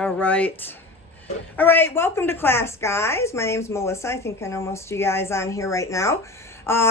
All right. All right, welcome to class, guys. My name's Melissa. I think I know most of you guys on here right now.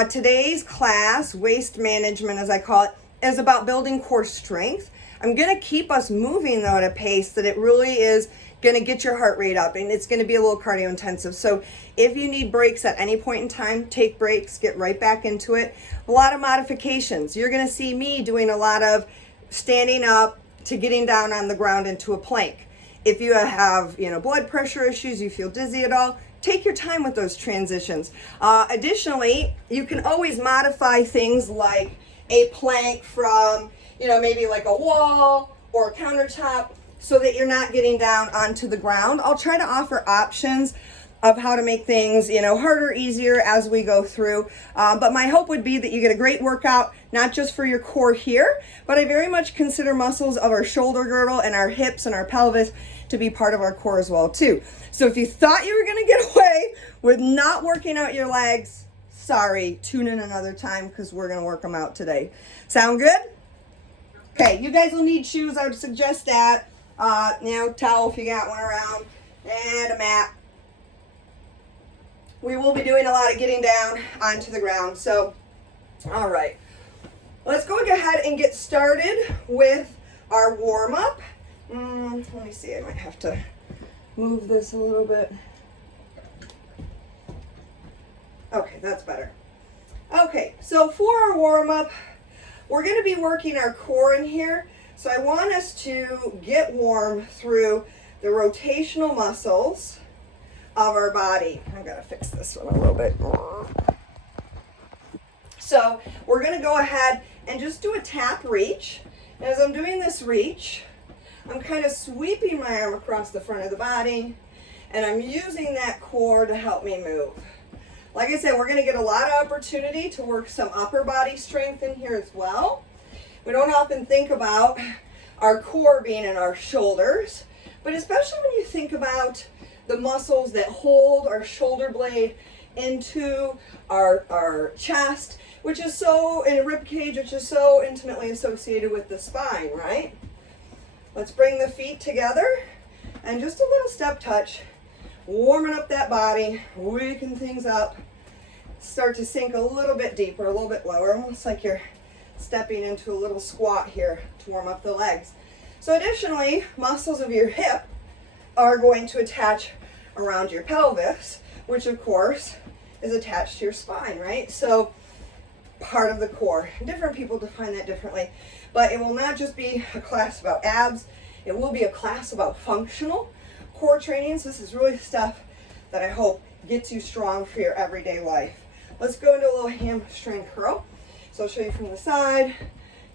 Today's class, waist management as I call it, is about building core strength. I'm going to keep us moving though at a pace that it really is going to get your heart rate up, and it's going to be a little cardio intensive. So if you need breaks at any point in time, take breaks, get right back into it. A lot of modifications. You're going to see me doing a lot of standing up to getting down on the ground into a plank. If you have, blood pressure issues, you feel dizzy at all, take your time with those transitions. Additionally, you can always modify things like a plank from, maybe like a wall or a countertop so that you're not getting down onto the ground. I'll try to offer options of how to make things, harder, easier as we go through. But my hope would be that you get a great workout, not just for your core here, but I very much consider muscles of our shoulder girdle and our hips and our pelvis to be part of our core as well too. So if you thought you were gonna get away with not working out your legs, sorry, tune in another time because we're gonna work them out today. Sound good? Okay, you guys will need shoes. I would suggest that. Towel if you got one around, and a mat. We will be doing a lot of getting down onto the ground. So, all right, let's go ahead and get started with our warm-up. Let me see, I might have to move this a little bit. Okay, that's better. Okay, so for our warm-up, we're going to be working our core in here. So I want us to get warm through the rotational muscles of our body. I've got to fix this one a little bit. So we're going to go ahead and just do a tap reach. And as I'm doing this reach, I'm kind of sweeping my arm across the front of the body, and I'm using that core to help me move. Like I said, we're going to get a lot of opportunity to work some upper body strength in here as well. We don't often think about our core being in our shoulders, but especially when you think about the muscles that hold our shoulder blade into our chest, which is so, in a rib cage, which is so intimately associated with the spine, right? Let's bring the feet together and just a little step touch, warming up that body, waking things up. Start to sink a little bit deeper, a little bit lower, almost like you're stepping into a little squat here to warm up the legs. So additionally, muscles of your hip are going to attach around your pelvis, which of course is attached to your spine, right? So part of the core. Different people define that differently, but it will not just be a class about abs, it will be a class about functional core training. So this is really stuff that I hope gets you strong for your everyday life. Let's go into a little hamstring curl. So I'll show you from the side,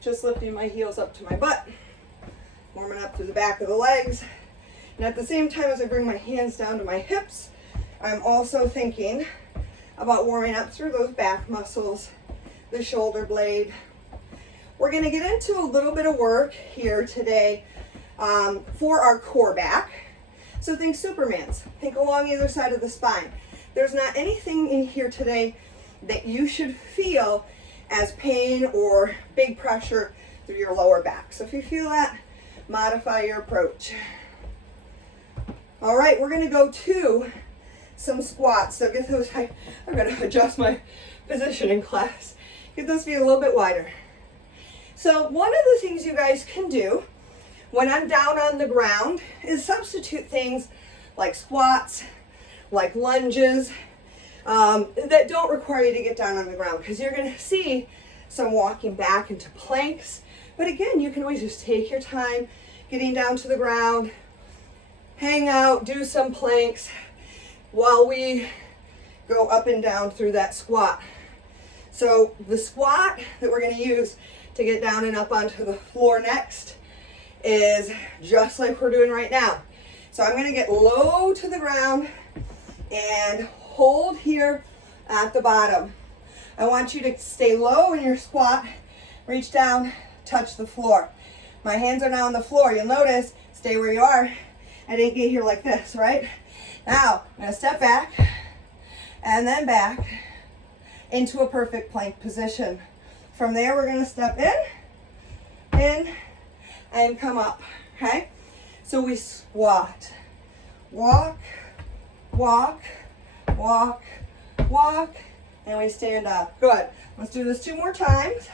just lifting my heels up to my butt, warming up through the back of the legs. And at the same time as I bring my hands down to my hips, I'm also thinking about warming up through those back muscles, the shoulder blade. We're going to get into a little bit of work here today for our core back. So think Supermans, think along either side of the spine. There's not anything in here today that you should feel as pain or big pressure through your lower back. So if you feel that, modify your approach. All right, we're going to go to some squats. So get those, I'm going to adjust my position in class. Get those feet a little bit wider. So one of the things you guys can do when I'm down on the ground is substitute things like squats, like lunges, that don't require you to get down on the ground, because you're going to see some walking back into planks. But again, you can always just take your time getting down to the ground, hang out, do some planks while we go up and down through that squat. So the squat that we're going to use to get down and up onto the floor next is just like we're doing right now. So I'm going to get low to the ground and hold here at the bottom. I want you to stay low in your squat, reach down, touch the floor. My hands are now on the floor. You'll notice, stay where you are. I didn't get here like this, right? Now, I'm going to step back and then back into a perfect plank position. From there, we're going to step in, and come up, okay? So we squat, walk, walk, walk, walk, and we stand up. Good. Let's do this 2 more times.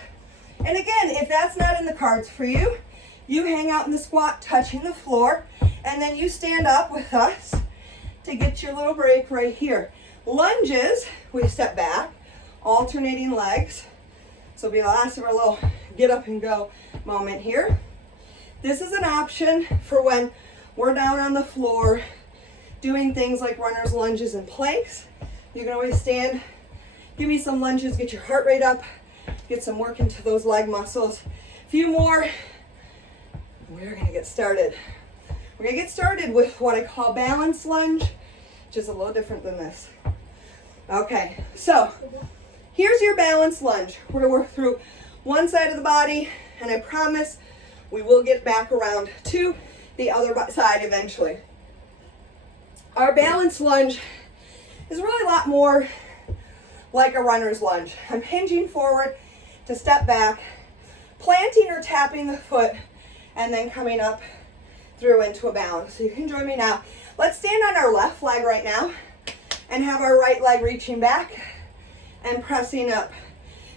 And again, if that's not in the cards for you, you hang out in the squat touching the floor, and then you stand up with us to get your little break right here. Lunges, we step back, alternating legs. So it'll be the last of our little get up and go moment here. This is an option for when we're down on the floor doing things like runners, lunges, and planks. You can always stand, give me some lunges, get your heart rate up, get some work into those leg muscles. A few more. We're gonna get started. We're gonna get started with what I call balance lunge, which is a little different than this. Okay, so here's your balance lunge. We're gonna work through one side of the body, and I promise we will get back around to the other side eventually. Our balance lunge is really a lot more like a runner's lunge. I'm hinging forward to step back, planting or tapping the foot, and then coming up through into a balance. So you can join me now. Let's stand on our left leg right now and have our right leg reaching back and pressing up.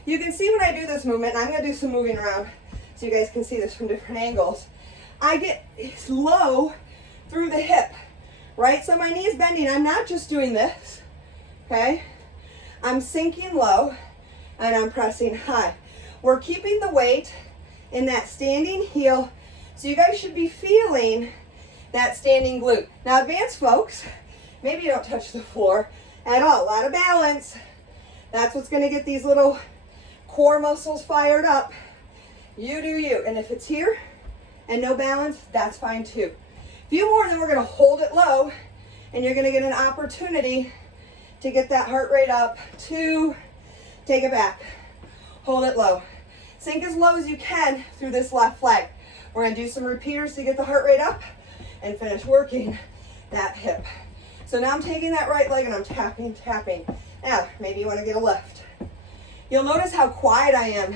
You can see when I do this movement, and I'm gonna do some moving around so you guys can see this from different angles. I get low through the hip, right? So my knee is bending. I'm not just doing this, okay? I'm sinking low and I'm pressing high. We're keeping the weight in that standing heel, so you guys should be feeling that standing glute. Now advanced folks, maybe you don't touch the floor at all. A lot of balance. That's what's gonna get these little core muscles fired up. You do you. And if it's here and no balance, that's fine too. A few more, then we're gonna hold it low, and you're gonna get an opportunity to get that heart rate up. 2, take it back, hold it low. Sink as low as you can through this left leg. We're gonna do some repeaters to get the heart rate up and finish working that hip. So now I'm taking that right leg and I'm tapping, tapping. Now, maybe you wanna get a lift. You'll notice how quiet I am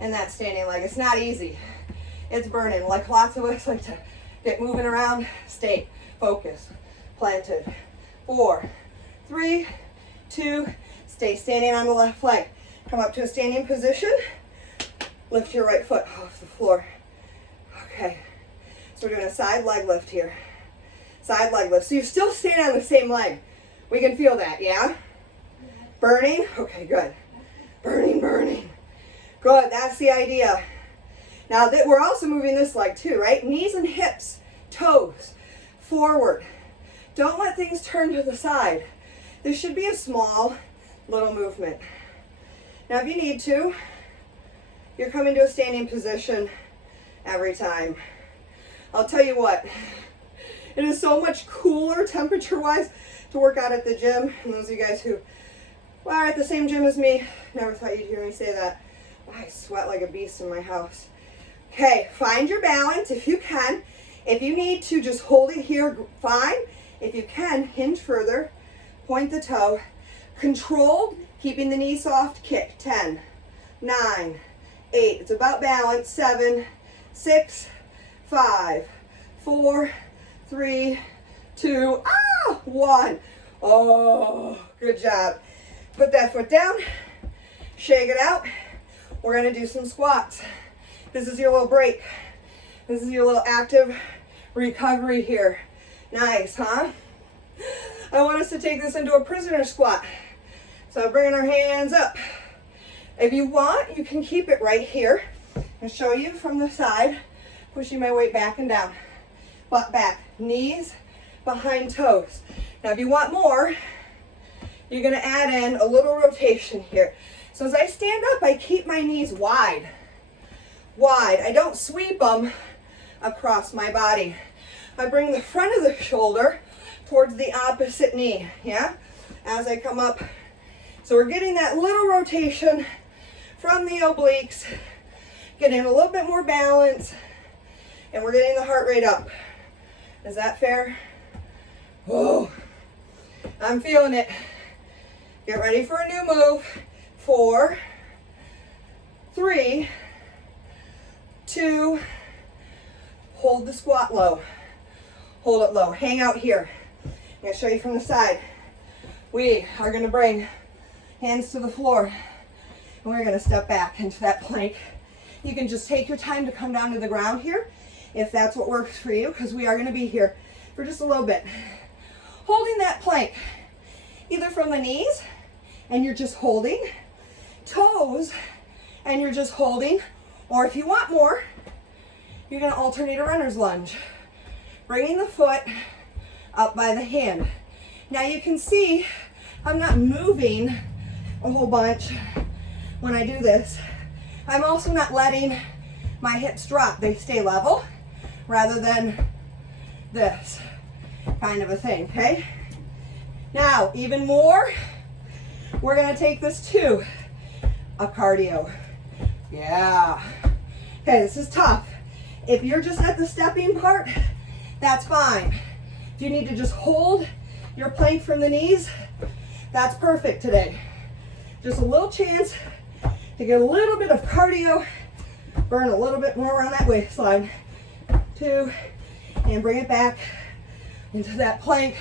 in that standing leg. It's not easy. It's burning. Like lots of us like to get moving around. Stay focused, planted. 4, 3, 2, stay standing on the left leg. Come up to a standing position. Lift your right foot off the floor. Okay, so we're doing a side leg lift here. Side leg lift. So you're still standing on the same leg. We can feel that, yeah? Burning? Okay, good. Burning, burning. Good, that's the idea. Now we're also moving this leg too, right? Knees and hips, toes, forward. Don't let things turn to the side. This should be a small little movement. Now if you need to, you're coming to a standing position every time. I'll tell you what, it is so much cooler temperature-wise to work out at the gym. And those of you guys who are at the same gym as me, never thought you'd hear me say that. I sweat like a beast in my house. Okay, find your balance if you can. If you need to just hold it here, fine. If you can, hinge further, point the toe. Controlled, keeping the knee soft, kick. 10, 9, 8, it's about balance. 7, 6, 5, 4, 3, 2, 1. Oh, good job. Put that foot down, shake it out. We're gonna do some squats. This is your little break. This is your little active recovery here. Nice, huh? I want us to take this into a prisoner squat. So bringing our hands up. If you want, you can keep it right here. I'll show you from the side, pushing my weight back and down. Butt back, knees behind toes. Now if you want more, you're gonna add in a little rotation here. So as I stand up, I keep my knees wide. Wide. I don't sweep them across my body. I bring the front of the shoulder towards the opposite knee, yeah? As I come up. So we're getting that little rotation from the obliques, getting a little bit more balance, and we're getting the heart rate up. Is that fair? Whoa, I'm feeling it. Get ready for a new move. 4, 3, 2, hold the squat low. hold it low. Hang out here. I'm going to show you from the side. We are going to bring hands to the floor, and we're going to step back into that plank. You can just take your time to come down to the ground here if that's what works for you, because we are going to be here for just a little bit. Holding that plank, either from the knees, and you're just holding, toes, and you're just holding, or if you want more, you're going to alternate a runner's lunge, bringing the foot up by the hand. Now you can see I'm not moving a whole bunch when I do this. I'm also not letting my hips drop. They stay level rather than this kind of a thing, okay? Now, even more, we're gonna take this to a cardio. Yeah. Okay, this is tough. If you're just at the stepping part, that's fine. If you need to just hold your plank from the knees, that's perfect today. Just a little chance to get a little bit of cardio, burn a little bit more around that waistline. 2, and bring it back into that plank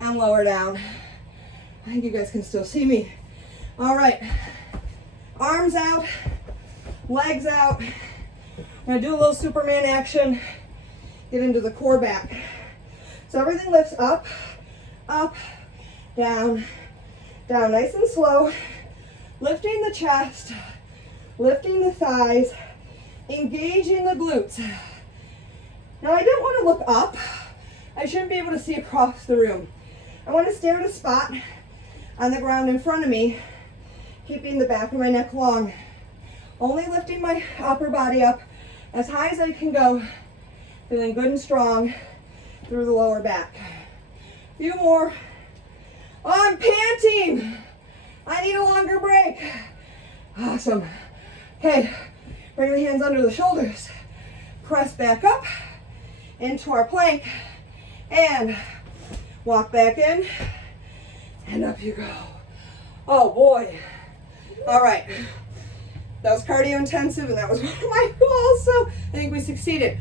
and lower down. I think you guys can still see me. All right, arms out, legs out. I'm gonna do a little Superman action, get into the core back. So everything lifts up, up, down, down, nice and slow. Lifting the chest, lifting the thighs, engaging the glutes. Now I don't want to look up. I shouldn't be able to see across the room. I want to stare at a spot on the ground in front of me, keeping the back of my neck long. Only lifting my upper body up as high as I can go, feeling good and strong through the lower back. A few more. Oh, I'm panting. I need a longer break. Awesome. Okay, bring the hands under the shoulders. Press back up into our plank and walk back in and up you go. Oh boy. All right. That was cardio intensive and that was one of my goals, so I think we succeeded.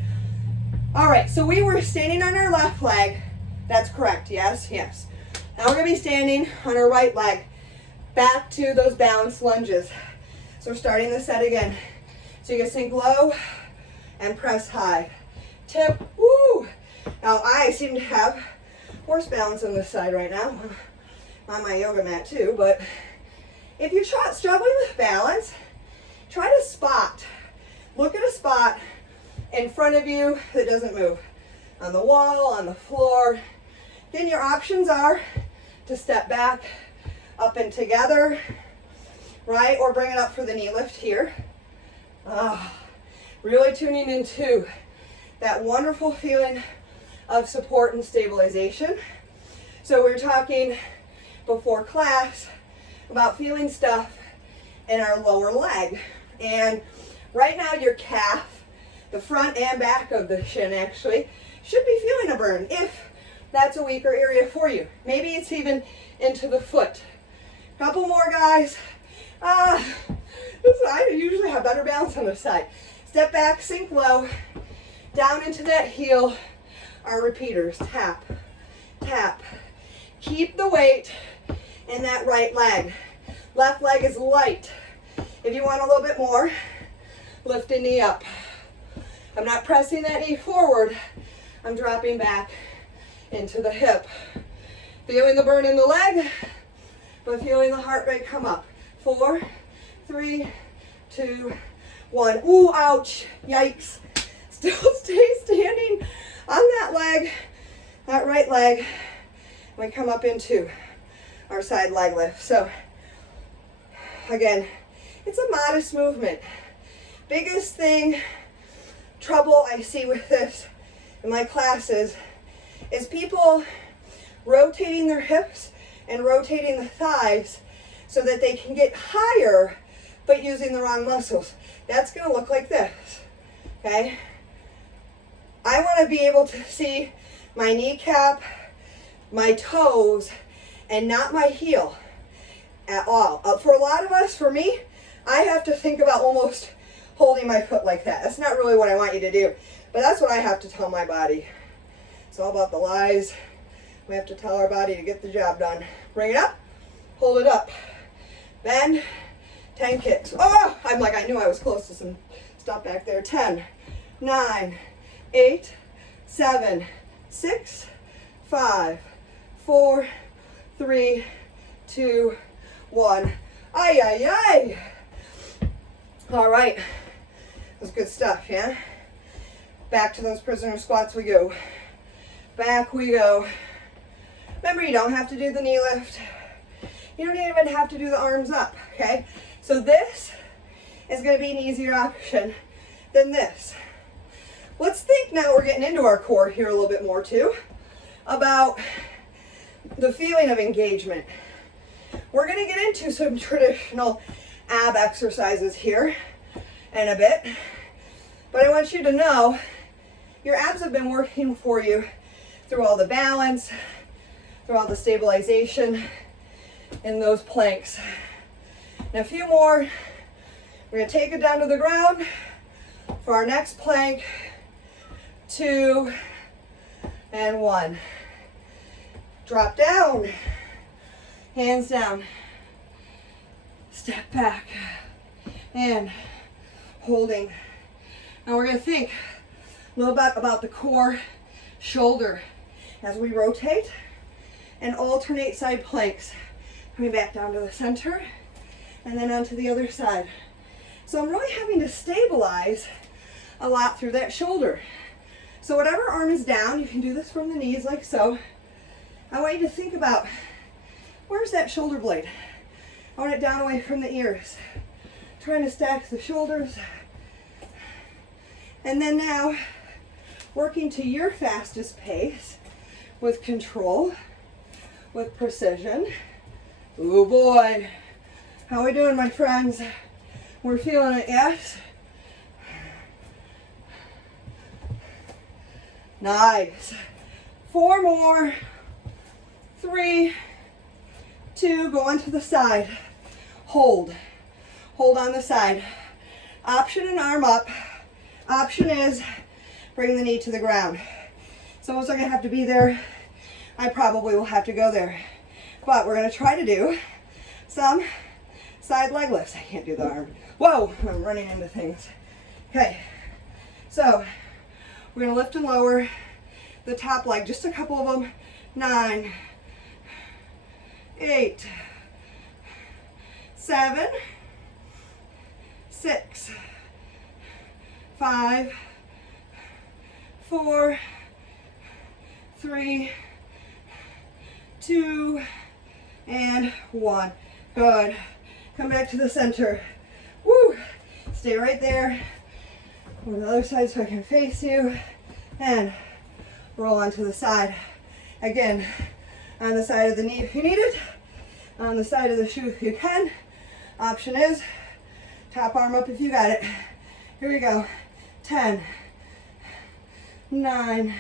All right, so we were standing on our left leg. That's correct, yes, yes. Now we're gonna be standing on our right leg. Back to those balanced lunges. So we're starting the set again. So you can sink low and press high. Tip, woo! Now I seem to have horse balance on this side right now. I'm on my yoga mat too, but if you're struggling with balance, try to spot. Look at a spot in front of you that doesn't move. On the wall, on the floor. Then your options are to step back, up and together, right? Or bring it up for the knee lift here. Really tuning into that wonderful feeling of support and stabilization. So we were talking before class about feeling stuff in our lower leg. And right now your calf, the front and back of the shin actually, should be feeling a burn if that's a weaker area for you. Maybe it's even into the foot. Couple more, guys. I usually have better balance on this side. Step back, sink low, down into that heel. Our repeaters, tap, tap. Keep the weight in that right leg. Left leg is light. If you want a little bit more, lift a knee up. I'm not pressing that knee forward. I'm dropping back into the hip. Feeling the burn in the leg, but feeling the heart rate come up. 4, 3, 2, 1. Ooh, ouch, yikes. Still stay standing on that leg, that right leg. We come up into our side leg lift. So again, it's a modest movement. Biggest thing, trouble I see with this in my classes is people rotating their hips and rotating the thighs so that they can get higher, but using the wrong muscles. That's gonna look like this, okay? I wanna be able to see my kneecap, my toes, and not my heel at all. For a lot of us, for me, I have to think about almost holding my foot like that. That's not really what I want you to do, but that's what I have to tell my body. It's all about the lies we have to tell our body to get the job done. Bring it up, hold it up, bend, 10 kicks. Oh, I'm like, I knew I was close to some stuff back there. 10, 9, 8, 7, 6, 5, 4, 3, 2, 1. Ay, ay, ay. All right, that's good stuff, yeah? Back to those prisoner squats we go. Back we go. Remember, you don't have to do the knee lift. You don't even have to do the arms up, okay? So this is gonna be an easier option than this. Let's think now, we're getting into our core here a little bit more too, about the feeling of engagement. We're gonna get into some traditional ab exercises here in a bit, but I want you to know your abs have been working for you through all the balance, through all the stabilization in those planks. And a few more. We're gonna take it down to the ground for our next plank. 2 and 1. Drop down, hands down, step back, and holding. Now we're gonna think a little bit about the core, shoulder, as we rotate and alternate side planks. Coming back down to the center and then onto the other side. So I'm really having to stabilize a lot through that shoulder. So whatever arm is down, you can do this from the knees like so. I want you to think about, where's that shoulder blade? I want it down away from the ears. Trying to stack the shoulders. And then now, working to your fastest pace with control, with precision. Oh boy, how are we doing, my friends? We're feeling it, yes? Nice. 4 more. 3, 2, go onto the side. Hold. Hold on the side. Option an arm up. Option is bring the knee to the ground. Someone's not gonna have to be there. I probably will have to go there. But we're gonna try to do some side leg lifts. I can't do the arm. Whoa, I'm running into things. Okay, so we're gonna lift and lower the top leg, just a couple of them. 9, 8, 7, 6, 5, 4, 3, 2, and 1. Good. Come back to the center. Woo! Stay right there. On the other side so I can face you. And roll onto the side. Again, on the side of the knee if you need it. On the side of the shoe if you can. Option is top arm up if you got it. Here we go. 10, 9,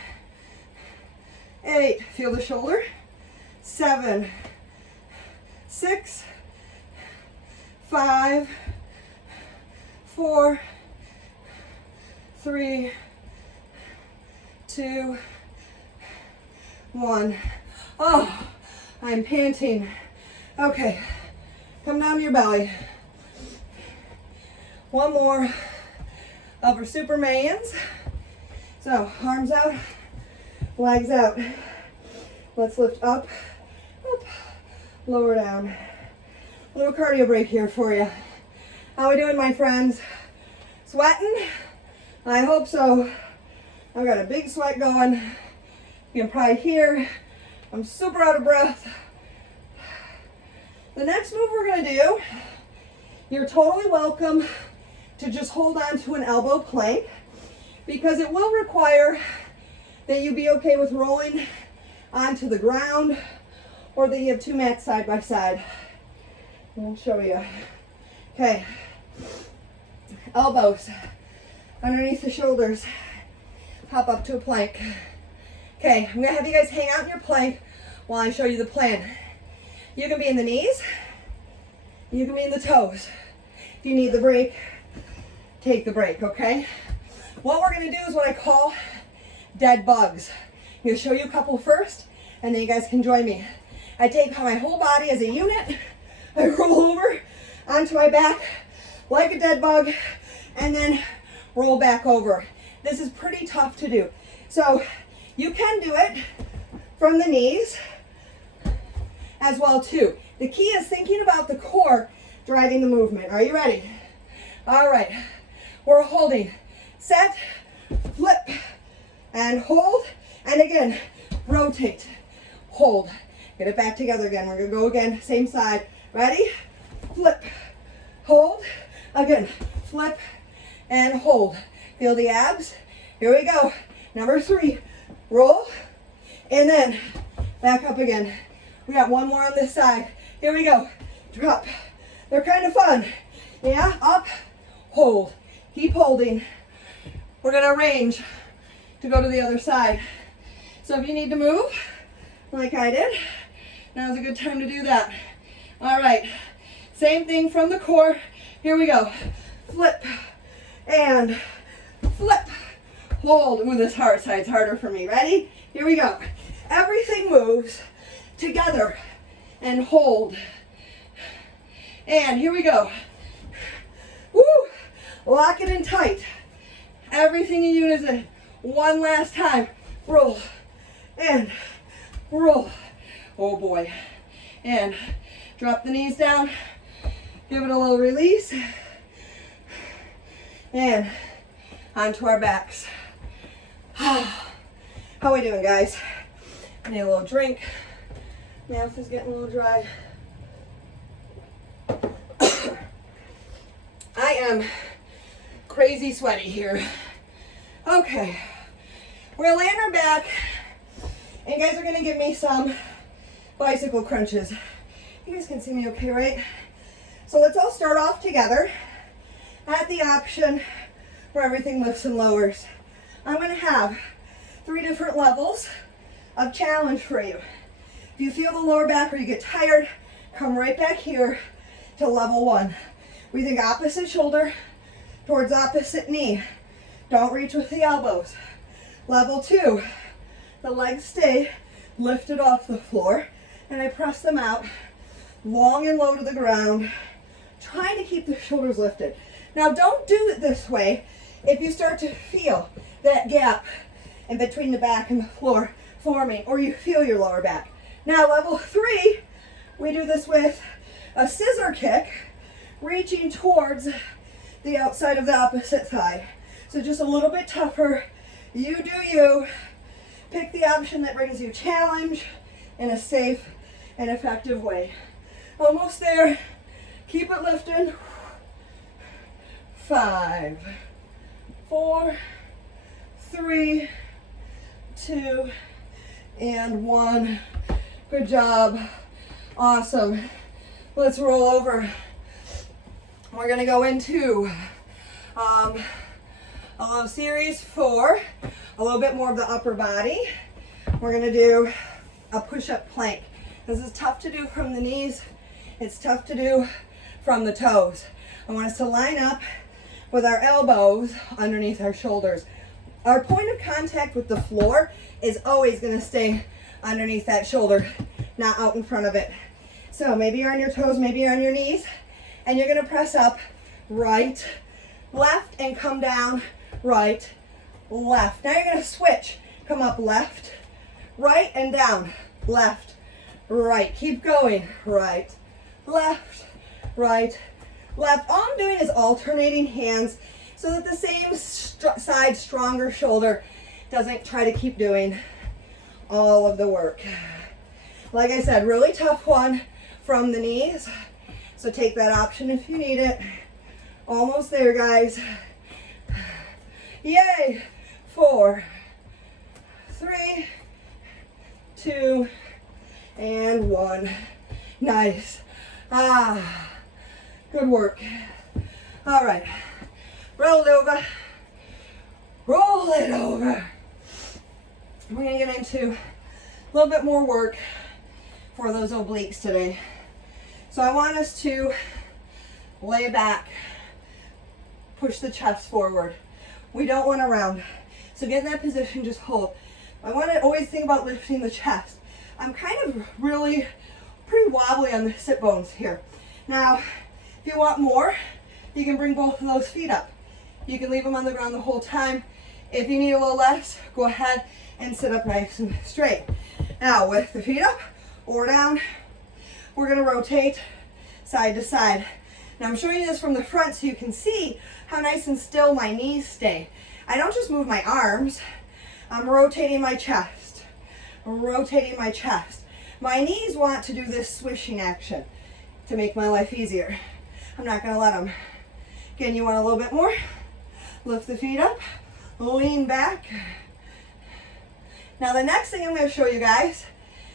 8. Feel the shoulder. 7, 6, 5, 4, 3, 2, 1. Oh, I'm panting. Okay, come down to your belly. One more of our Supermans. So, arms out, legs out. Let's lift up, up, lower down. A little cardio break here for you. How we doing, my friends? Sweating? I hope so. I've got a big sweat going. You can probably hear I'm super out of breath. The next move we're gonna do, you're totally welcome to just hold on to an elbow plank because it will require that you be okay with rolling onto the ground or that you have 2 mats side by side. I'll show you. Okay, elbows underneath the shoulders, hop up to a plank. Okay, I'm gonna have you guys hang out in your plank while I show you the plan. You can be in the knees, you can be in the toes. If you need the break, take the break, okay? What we're gonna do is what I call dead bugs. I'm gonna show you a couple first, and then you guys can join me. I take my whole body as a unit, I roll over onto my back like a dead bug, and then roll back over. This is pretty tough to do. So you can do it from the knees as well too. The key is thinking about the core driving the movement. Are you ready? All right, we're holding. Set, flip, and hold, and again, rotate, hold. Get it back together again. We're gonna go again, same side. Ready? Flip, hold, again, flip, and hold. Feel the abs. Here we go. Number 3, roll, and then back up again. We got one more on this side. Here we go. Drop. They're kind of fun. Yeah, up, hold. Keep holding. We're gonna arrange to go to the other side. So if you need to move, like I did, now's a good time to do that. All right, same thing from the core. Here we go. Flip and flip. Hold. Ooh, this hard side's harder for me. Ready? Here we go. Everything moves together and hold. And here we go. Woo! Lock it in tight. Everything in unison. One last time. Roll and roll. Oh boy. And drop the knees down. Give it a little release. And onto our backs. How are we doing, guys? I need a little drink. Mouth is getting a little dry. I am crazy sweaty here. Okay, we're gonna lay on our back, and you guys are gonna give me some bicycle crunches. You guys can see me okay, right? So let's all start off together at the option where everything lifts and lowers. I'm gonna have 3 different levels of challenge for you. If you feel the lower back or you get tired, come right back here to level 1. We think opposite shoulder towards opposite knee. Don't reach with the elbows. Level 2, the legs stay lifted off the floor, and I press them out long and low to the ground, trying to keep the shoulders lifted. Now don't do it this way if you start to feel that gap in between the back and the floor forming, or you feel your lower back. Now level 3, we do this with a scissor kick, reaching towards the outside of the opposite thigh. So just a little bit tougher. You do you. Pick the option that brings you challenge in a safe and effective way. Almost there. Keep it lifting. 5, 4, 3, 2, and 1. Good job. Awesome. Let's roll over. We're gonna go into series 4, a little bit more of the upper body. We're gonna do a push-up plank. This is tough to do from the knees. It's tough to do from the toes. I want us to line up with our elbows underneath our shoulders. Our point of contact with the floor is always gonna stay underneath that shoulder, not out in front of it. So maybe you're on your toes, maybe you're on your knees, and you're gonna press up, right, left, and come down, right, left. Now you're gonna switch. Come up left, right, and down, left, right. Keep going, right, left, right, left. All I'm doing is alternating hands so that the same side, stronger shoulder doesn't try to keep doing all of the work. Like I said, really tough one from the knees. So take that option if you need it. Almost there, guys. Yay! 4, 3, 2, and 1. Nice. Good work. All right. Roll it over. Roll it over. We're gonna get into a little bit more work for those obliques today. So I want us to lay back, push the chest forward. We don't want to round. So get in that position, just hold. I want to always think about lifting the chest. I'm kind of really pretty wobbly on the sit bones here. Now, if you want more, you can bring both of those feet up. You can leave them on the ground the whole time. If you need a little less, go ahead and sit up nice and straight. Now, with the feet up or down, we're gonna rotate side to side. Now, I'm showing you this from the front so you can see how nice and still my knees stay. I don't just move my arms, I'm rotating my chest. I'm rotating my chest. My knees want to do this swishing action to make my life easier. I'm not gonna let them. Again, you want a little bit more? Lift the feet up, lean back. Now the next thing I'm gonna show you guys,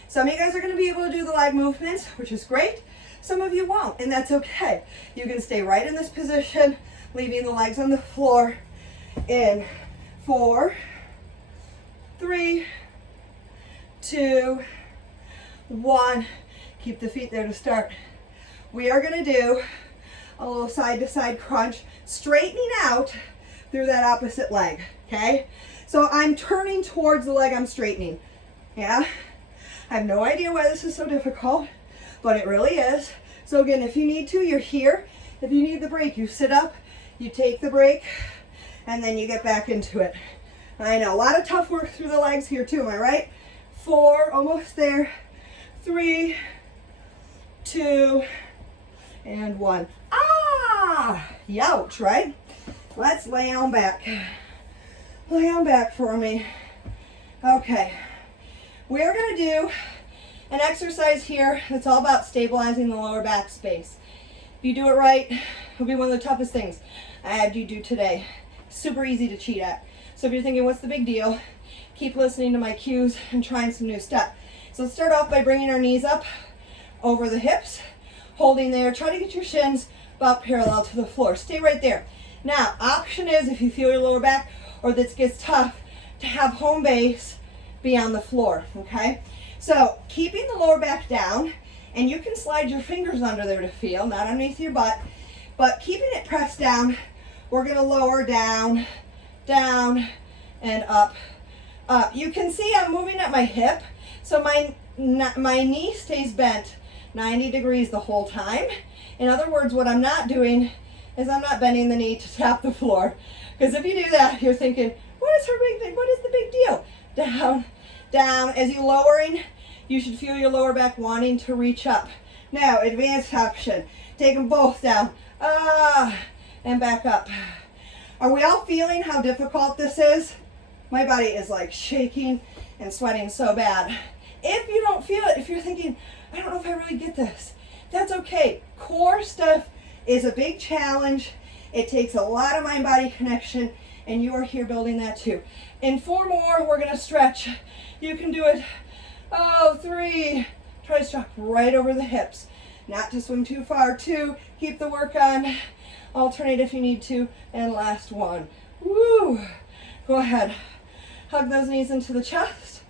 some of you guys are gonna be able to do the leg movements, which is great. Some of you won't, and that's okay. You can stay right in this position, leaving the legs on the floor in 4, 3, 2, 1. Keep the feet there to start. We are gonna do a little side to side crunch, straightening out through that opposite leg, okay? So I'm turning towards the leg I'm straightening, yeah? I have no idea why this is so difficult, but it really is. So again, if you need to, you're here. If you need the break, you sit up, you take the break, and then you get back into it. I know, a lot of tough work through the legs here too, am I right? 4, almost there. 3, 2, and 1. Ah, youch, right? Let's lay on back. Lay on back for me. Okay, we're gonna do an exercise here that's all about stabilizing the lower back space. If you do it right, it'll be one of the toughest things I had you do today. Super easy to cheat at. So if you're thinking, what's the big deal? Keep listening to my cues and trying some new stuff. So let's start off by bringing our knees up over the hips, holding there. Try to get your shins about parallel to the floor. Stay right there. Now, option is, if you feel your lower back or this gets tough, to have home base be on the floor, okay? So keeping the lower back down, and you can slide your fingers under there to feel, not underneath your butt, but keeping it pressed down, we're gonna lower down, down, and up, up. You can see I'm moving at my hip, so my knee stays bent 90 degrees the whole time. In other words, what I'm not doing is I'm not bending the knee to tap the floor. Because if you do that, you're thinking, what is her big thing? What is the big deal? Down, down. As you're lowering, you should feel your lower back wanting to reach up. Now, advanced option. Take them both down. And back up. Are we all feeling how difficult this is? My body is like shaking and sweating so bad. If you don't feel it, if you're thinking, I don't know if I really get this, that's okay. Core stuff is a big challenge. It takes a lot of mind-body connection, and you are here building that too. In 4 more, we're gonna stretch. You can do it, 3. Try to stretch right over the hips. Not to swing too far. 2, keep the work on. Alternate if you need to. And last 1. Woo! Go ahead. Hug those knees into the chest.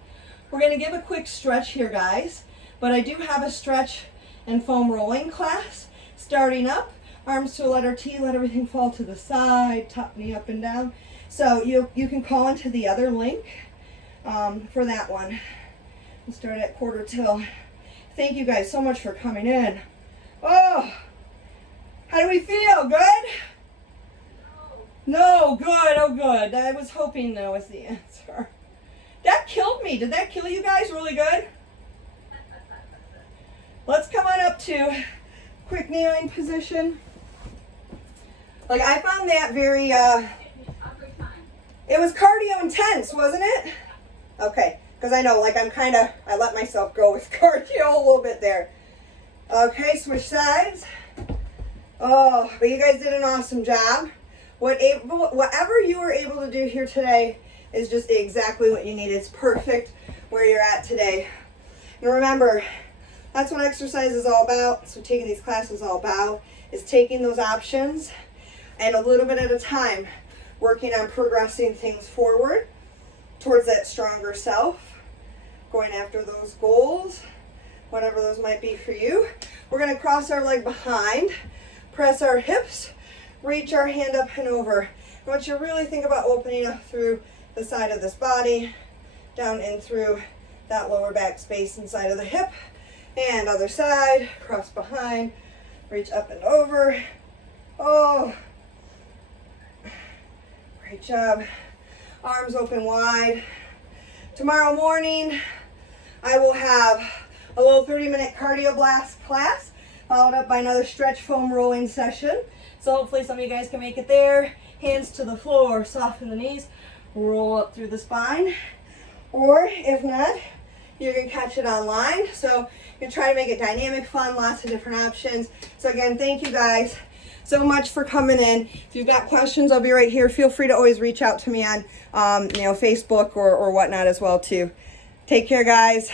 We're gonna give a quick stretch here, guys, but I do have a stretch and foam rolling class. Starting up, arms to a letter T, let everything fall to the side, top knee up and down. So you can call into the other link for that one. We'll start at quarter till. Thank you guys so much for coming in. Oh, how do we feel? Good? No, good, oh good. I was hoping no was the answer. That killed me. Did that kill you guys really good? Let's come on up to quick kneeling position. Like, I found that very, it was cardio intense, wasn't it? Okay, because I know, like, I let myself go with cardio a little bit there. Okay, switch sides. Oh, but you guys did an awesome job. Whatever you were able to do here today is just exactly what you need. It's perfect where you're at today. And remember, that's what exercise is all about. So taking these classes is all about is taking those options and a little bit at a time, working on progressing things forward towards that stronger self, going after those goals, whatever those might be for you. We're going to cross our leg behind, press our hips, reach our hand up and over. I want you to really think about opening up through the side of this body, down in through that lower back space inside of the hip. And other side, cross behind, reach up and over. Oh, great job. Arms open wide. Tomorrow morning, I will have a little 30-minute cardio blast class, followed up by another stretch foam rolling session. So hopefully some of you guys can make it there. Hands to the floor, soften the knees, roll up through the spine. Or if not, you can catch it online. So you can try to make it dynamic, fun, lots of different options. So again, thank you guys so much for coming in. If you've got questions, I'll be right here. Feel free to always reach out to me on Facebook or whatnot as well too. Take care, guys.